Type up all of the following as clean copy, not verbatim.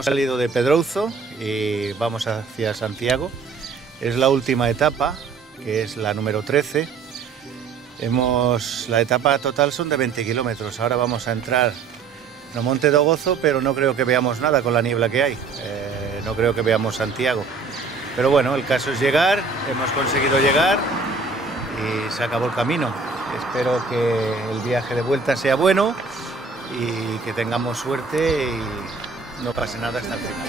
Hemos salido de Pedrouzo y vamos hacia Santiago. Es la última etapa, que es la número 13. La etapa total son de 20 kilómetros. Ahora vamos a entrar en Monte do Gozo, pero no creo que veamos nada con la niebla que hay. No creo que veamos Santiago. Pero bueno, el caso es llegar. Hemos conseguido llegar y se acabó el camino. Espero que el viaje de vuelta sea bueno y que tengamos suerte y no pase nada hasta el final.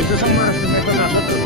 Estos son más que con nosotros.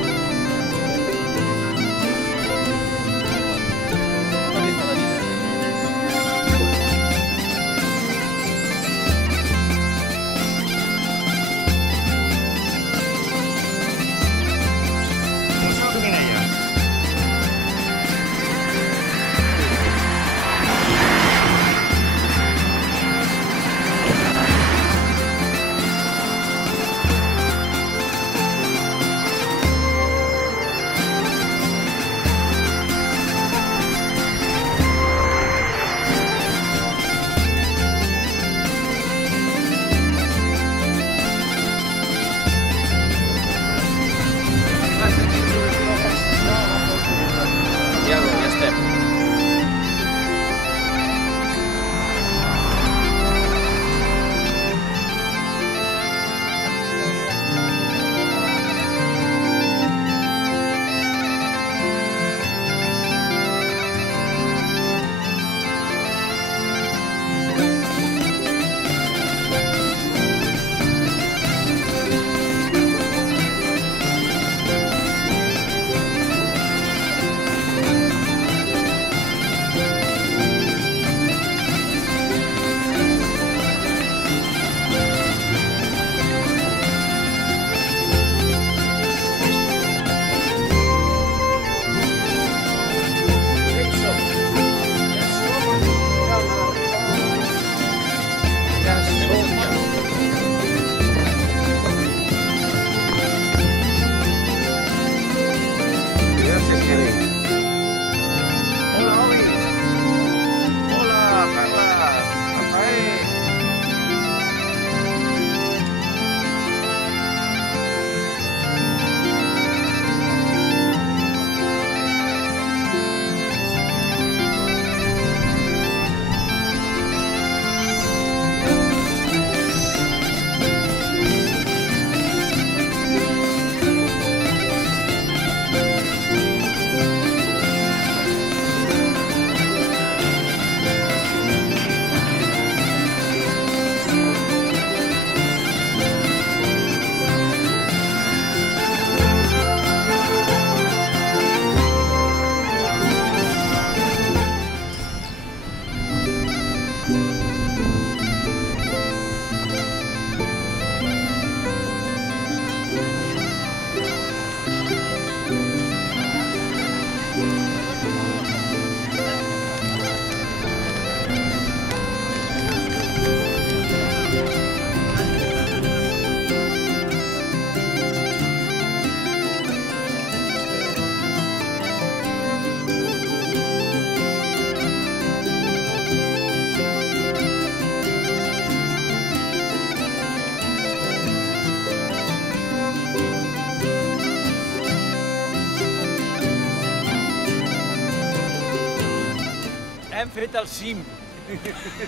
Hem fet el cim.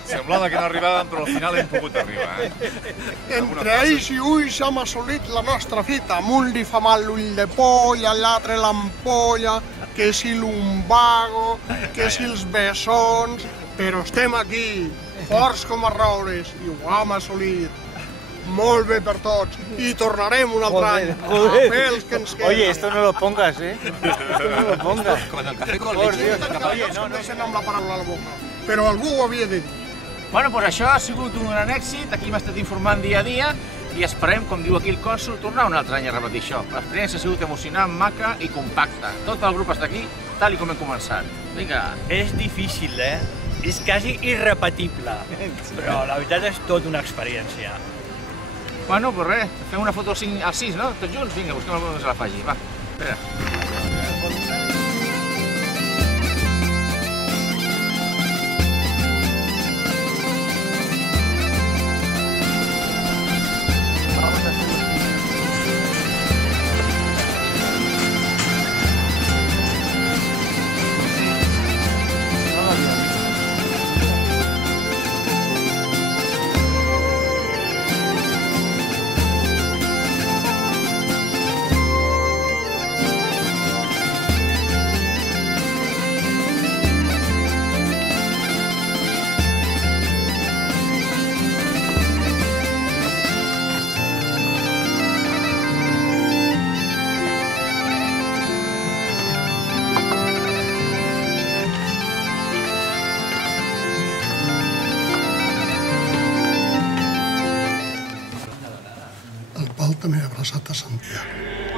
Semblava que no arribàvem, però al final hem pogut arribar. Entre ells i ulls hem assolit la nostra fita. Amb un li fa mal l'ull de polla, l'altre l'ampolla, que si l'umbago, que si els bessons... Però estem aquí, forts com a roures, i ho hem assolit. Molt bé per tots, i tornarem un altre any a fer els que ens queden. Oye, esto no lo pongas, ¿eh? Esto no lo pongas. Con el café con Por leche. Dios, oye, no, no. Deixen amb la paraula a la boca, però algú ho havia de dir. Bueno, doncs això ha sigut un gran èxit, aquí hem estat informant dia a dia i esperem, com diu aquí el cònsol, tornar un altre any a repetir això. L'experiència ha sigut emocionant, maca i compacta. Tot el grup està aquí, tal com hem començat. Vinga. És difícil, És quasi irrepetible, però la veritat és tot una experiència. Bueno, doncs res, fem una foto al 6, no? Tots junts? Vinga, busquem algú que se la faci. Va, espera. El Pal també ha abraçat a Santiago.